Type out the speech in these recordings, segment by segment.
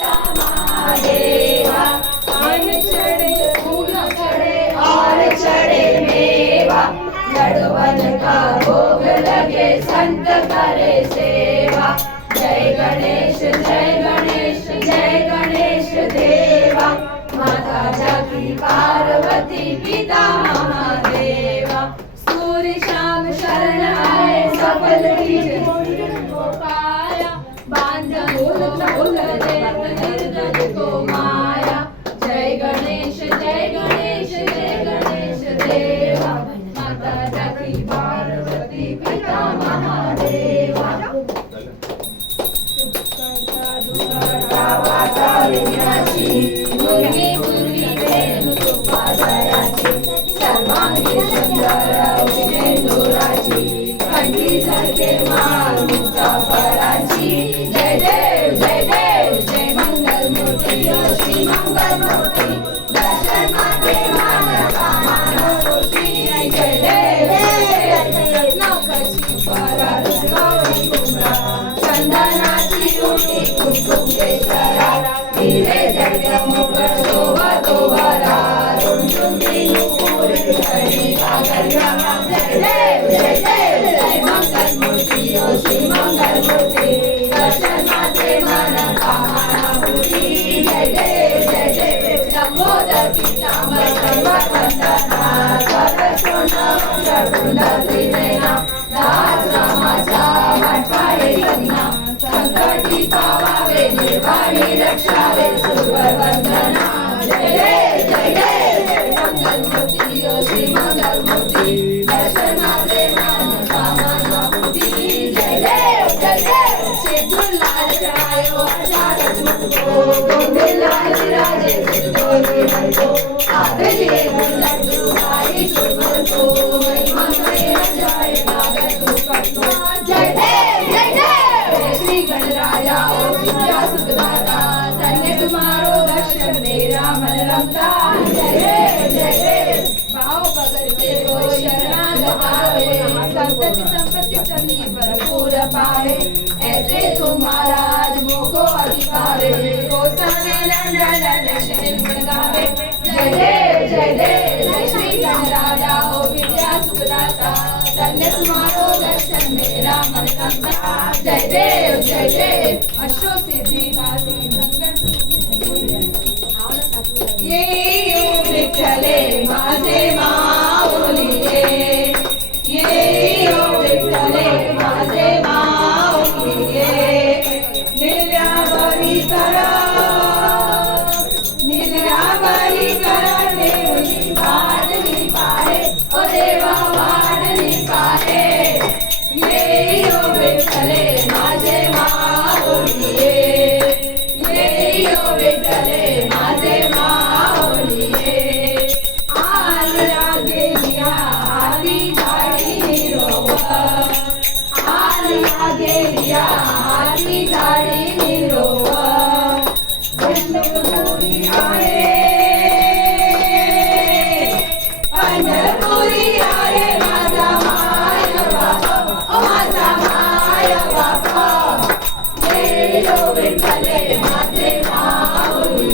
महादेवा अन्न चढ़े फूल चढ़े और चढ़े मेवा, लडवन का भोग लगे संत करे सेवा। जय गणेश जय गणेश जय गणेश देवा, माता जाकी पार्वती पिता महादेवा। सूर्य शाम शरण आए सफल कीजिए को पाया, बांधन उल देत निर्जन को माया। जय गणेश जय गणेश जय गणेश देवा, माता जाकी पार्वती पिता महादेवा। मुरली मुरली वेणु तुपादयाची, सर्वांगी सुंदर उजेंदुराची, कंठी धरते माळ मुक्ताफळाची। जय देव जय मंगल मूर्ती श्री मंगल मूर्ती, दर्शन माते मानवा मानवती। जय देव नौकची परार गौरी कुंभा, चंदनाची उटी कुंकुम केसरा, हिरे जडे मुकुट शोभा तो बरा, रुंजुंदी नुपुर घडी आगर्या। जय देव जय मंगल मूर्ती श्री मंगल मूर्ती, दर्शन माते मानवा मानवती। जय देव लंबोदर पीतांबर सर्वात वंदना, स्वरशोण त्रिनयना, दास रामाचा वाटपाळे कन्या, संकटी पावावे निर्वाणी रक्षावे सुरवर वंदना। जय देव मंगल मूर्ती श्री मंगल मूर्ती, दर्शन माते मानवा मानवती। जय देव शेतुलाल चढ़ायो अचारज मुझको, गोविंदलाल राजे सुरगोरी हरको, आदले लड्डू भाई सुरवर को, महिमा करे जाए नागर सुपटको। जय देव श्री गणराया ओ विद्या सुखदाता, धन्य तुम्हारो दर्शन मेरा मन रमता। जय देव भाव भगत से कोई शरणागत आवे, संतति संपत्ति सभी भरपूर पाए। ऐसे तुम्हारा आज मोको अधिकार, गोसावे नंदन दर्शन गुण गावे। जय देव श्री गणराजा ओ विद्या सुखदाता, धन्य तुम्हारो दर्शन मेरा मन रमता। जय देव अश्व सिद्धि वासी मंगल ये विठ्ठले माझे माऊली, ये विठ्ठले माझे माऊली। निर्व्यापारी करा देवनी वाढली पाहे, ओ देवा वाढली पाहे। ये विठ्ठले माझे माऊली, ये विठ्ठले माझे माऊली। आल्या गेल्या हाती झाडी निरोप, आल्या गेल्या हाती झाडी निरोप। पंढरपुरी आहे पंढरपुरी आहे माझा माय बापा, ओ माझा माय बापा। ये विठ्ठले माझे माऊली,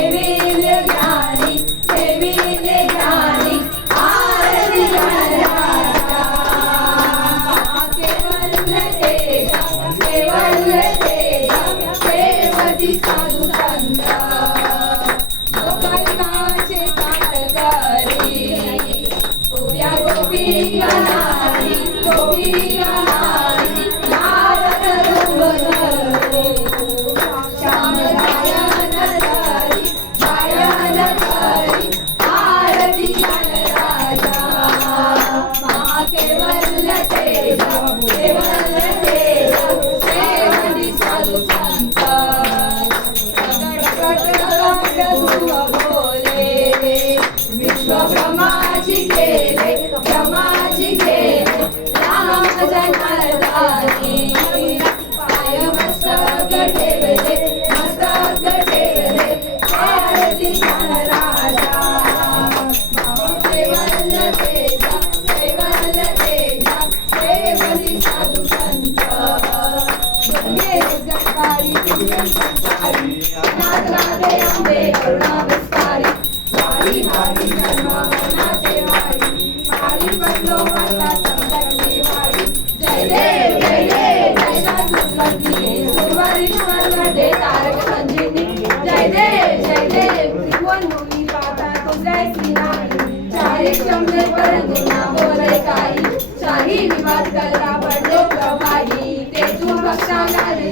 देविले ज्ञानी देविले ज्ञानी आरती गणराजा केवल तेजा सेवती साधू संत गोपालकाचे काटकरी उद्या गोपी गणारी नारद रूप धरो श्याम गायन करी आरती गणराजा महाकेवल तेजा सेवती साधू संत बोले विश्व ब्रह्माची केले राम जनार्दनी पाय मस्तक ठेवले आरती गणराजा केवल तेजा सेवती साधू संत जगकारी संसारी नाथ राधे अंबे करुणा विस्तारी वारी जन्म मनाचे वारी वारी बदलो माता संकटली वारी जय देव जय शास्त्री सुरवरीश्वर वरदे तारक संजीवनी जय देव त्रिभुवन भूमि पाता तुझे श्रीनामी चारी चमने परंतु ना बोले काही चारी विवाद कलरा पडलो प्रभाई ते तू भक्षाला रे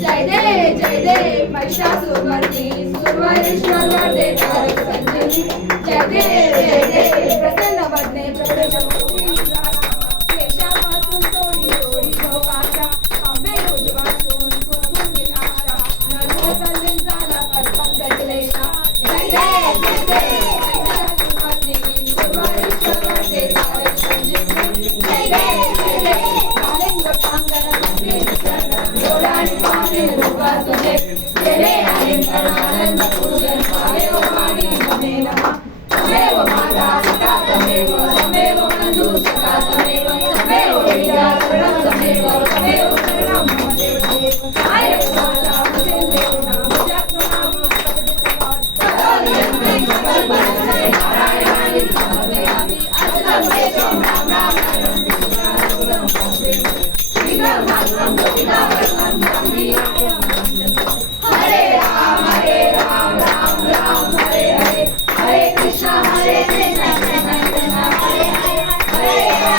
जय देव महिषासुरमर्दी सुरवरीश्वर वरदे तारक संजीवनी जय देव प्रसन्न वदने केशापासून तोडी झोपाच्या आंबे उजवासून कुरकुरीत आशा नर्म कल्लीन झाला कटकन गजलेशा जय देव महिषासुरमर्दी सुरवरीश्वर वरदे तारक संजीवनी जय देव कालिंग पांगल जोडाणी पाने रूपा तुझे तेरे आनंद पूजन पायो वाणी तमेव माता पिता तमेव बंधु सखा तमेव विद्या प्रणव तमेव शरणं मम देव काय माता मुझे देवना मुझे प्रणाम करोलियन्ते सकल बलसे नारायणानि समर्पयामि अजलं वेदं राम श्रीराम हरे राम राम हरे हरे कृष्णा हरे कृष्णा कृष्णा हरे हरे राम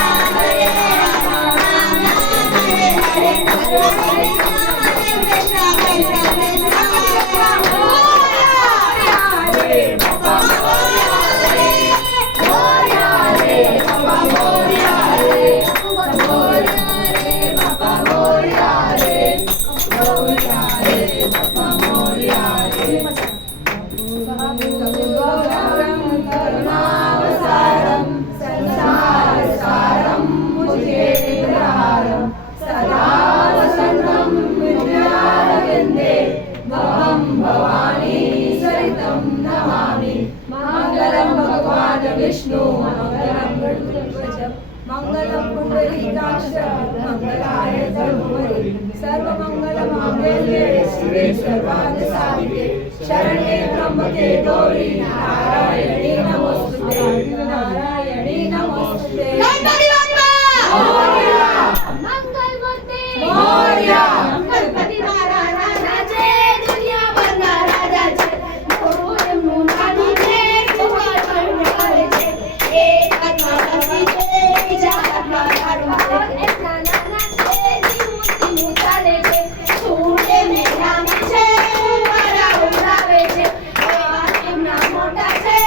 राम हरे कृष्णा हरे बाबा करुणावसारं संसारसारं मुझेन्द्रहारं सदा वसन्तं विद्यारविन्दे भवं भवानी सरितं नमामि मङ्गलं भगवान् विष्णु मङ्गलं गरुडध्वज मङ्गलं पुण्डरीकाक्ष मङ्गलाय धर्मवरे सर्वमङ्गलमाङ्गल्ये शिवे सर्वार्थसाधिके शरण्ये त्र्यम्बके गौरी नारायणी नमोस्तुते गणपति बाप्पा मोरया मंगल मूर्ति मोरया गणपति महाराजाचे दुनिया भरना राजाचे मोरे मुनानी जे कुमार बनवायचे एक आत्माचे विचार मारून एक नानाचे मूर्ती मुतालेचे सोडे मेलाचे वारा उडावेचे मोठाचे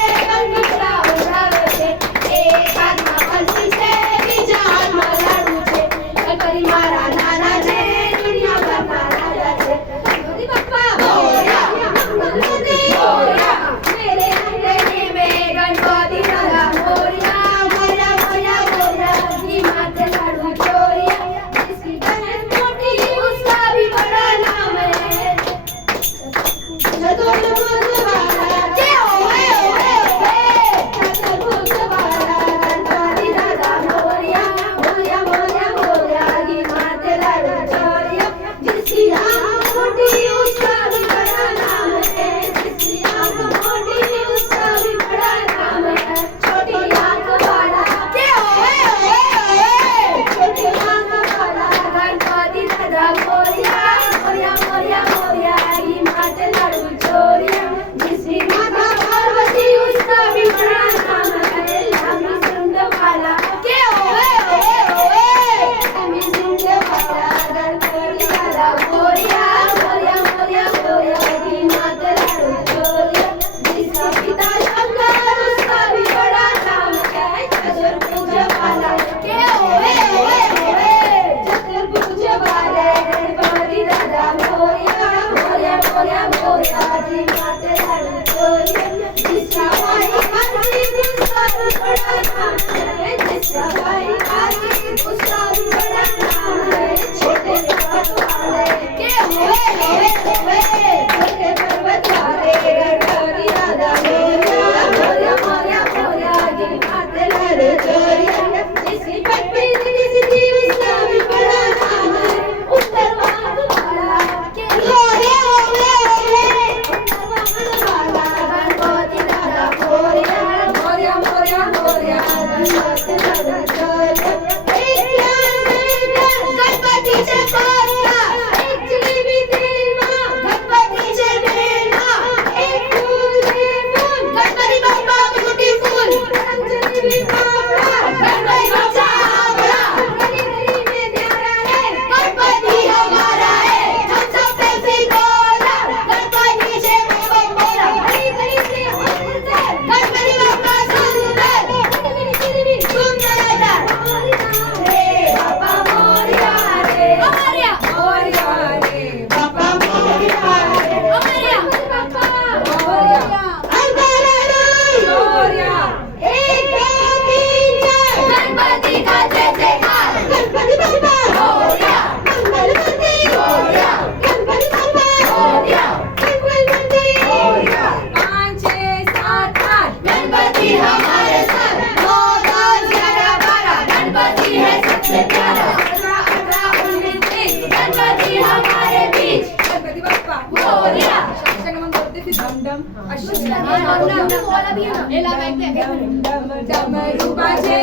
डमरू बाजे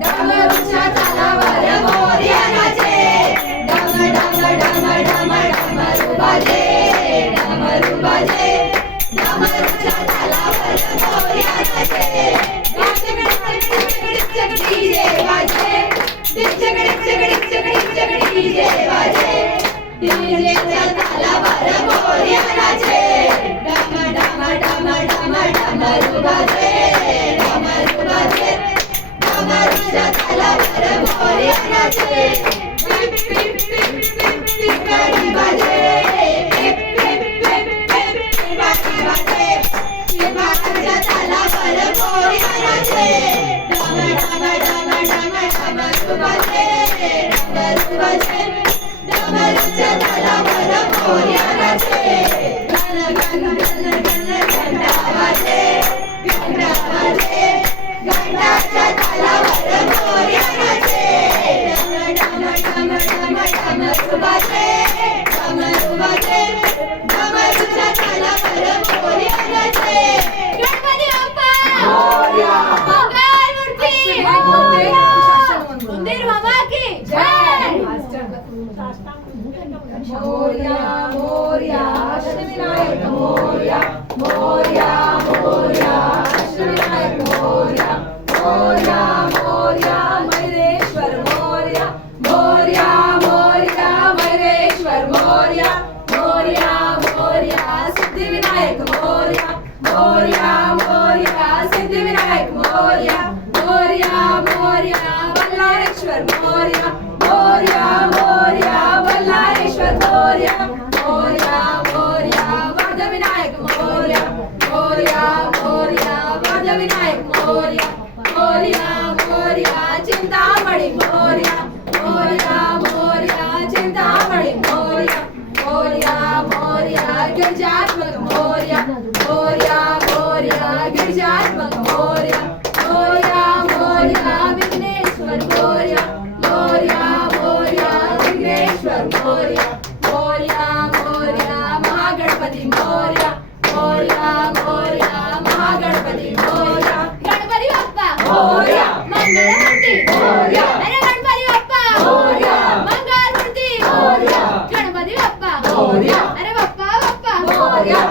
डमरूच्या तालावर मोरया नाचे डम डम डम डम डमरू बाजे डमरूच्या तालावर मोरया नाचे डीजे बाजे डीजे बाजे डीजेच्या तालावर मोरया नाचे डम डम डम डम डमरू बाजे डमरूच्या तालावर मोरया नाचे पिप पिप पिप पिप पिप गाडी बाजे पिप पिप पिप पिप गाडी बाजे डमरूच्या तालावर मोरया नाचे डम डम डम डम डमरू बाजे डमरूच्या तालावर मोरया नाचे गण गण गण गण घंटा वाजे घंटाच्या तालावर मोरया नाचे डम डम डम डम डमरू बाजे डमरूच्या तालावर मोरया नाचे गणपती बाप्पा मोरया मंदिर बाबा की जय मोरया मोरया अष्टविनायक मोरया मोरया मोरया अष्टविनायक मोरया मोरया मोरया महेश्वर मोरया मोरया मोरया महेश्वर मोरया मोरया मोरया सिद्धिविनायक मोरया मोरया मोरया सिद्धिविनायक मोरया मोरया मोरया बल्लाळेश्वर मोरया मोरया मोरया बल्लाळेश्वर मोरया मोरया मोरया वरदविनायक मोरया मोरया मोरया वरदविनायक मोरया मोरया मोरया चिंतामणी मोरया मोरया मोरया चिंतामणी मोरया मोरया मोरया गिरिजात्मक मोरया मोरया मोरया गिरिजात्मक मोरया मोरया मोरया विघ्नेश्वर मोरया मोरया मोरया विघ्नेश्वर मोरया मोरया मोरया महागणपती मोरया मोरया मोरया महागणपती मोरया गणपती बाप्पा मोरया मंगलमूर्ती मोरया अरे गणपती बाप्पा मोरया मंगलमूर्ती मोरया गणपती बाप्पा मोरया अरे बाप्पा बाप्पा मोरया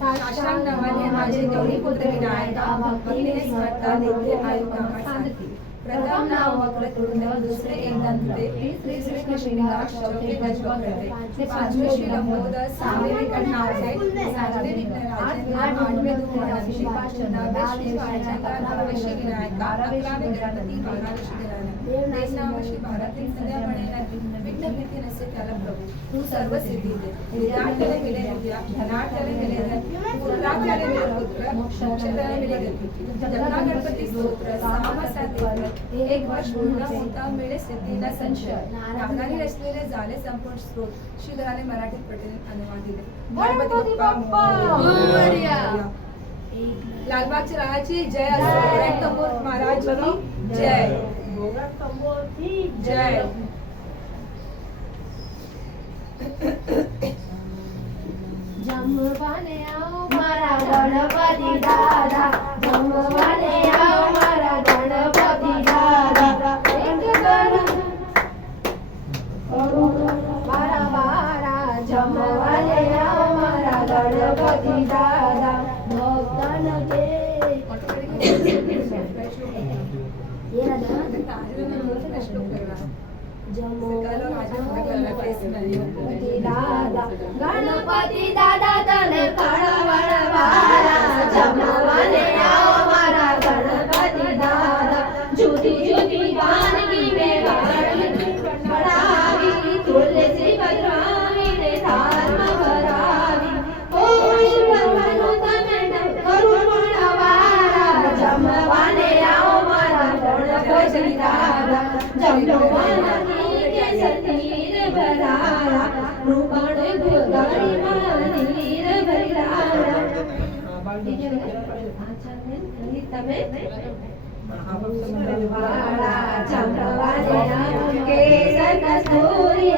शासन नवने माझे गौरी पुत्र विनायका भक्तीने स्मरता नित्य आयुका सांगती प्रथम नाव वक्रतुंड दुसरे एक दंते तिसरे कृष्णिकाक्ष चौथे गजवक्र पाचवे श्री लंबोदर सहावे विकट नावाचे सातवे विघ्नराज आठवे धूमराज नववे श्री भालचंद्र नववे श्री विनायका अकरावे गणपती बारावे श्री गणानन 13 श्री भारती सदैव बनेला विघ्न भीती नसे त्याला प्रभू तू सर्व सिद्धी दे विद्यार्थ्याला मिळे विद्या धनार्थ्याला मिळे धन पुत्रार्थ्याला मिळे पुत्र मोक्षाला मिळे गती जगना गणपती स्तोत्र सहा एक वर्ष पूर्ण होता मिळे सिद्धीला संशय नागाने रचलेले झाले संपूर्ण स्त्रोत श्रीधराने मराठीत पटेल अनुवाद दिले गणपती बाप्पा मोरया. लालबागच्या राजाची जय असो कपूर महाराज की जय जय. जमवाने आओ मारा गणपती दादा जमवाने आओ मारा गणपती दादा एक गण बारा बारा जमवाने आओ मारा गणपती दादा भक्तन के ये ना गणपती दादा तने कळवळ बाळा जमवाने आओ मारा गणपती दादा जुदी जुदी वानगी में बनावी तुलसी पधरावी ने धर्म भरावी ओ शिवमनु तने करुण बाळा जमवाने आओ मारा गणपती दादा जमवाना सतीर भराया रूपाण गोदारी मानीर भराया तमे बाळा चंद्रवाने के कस्तूरी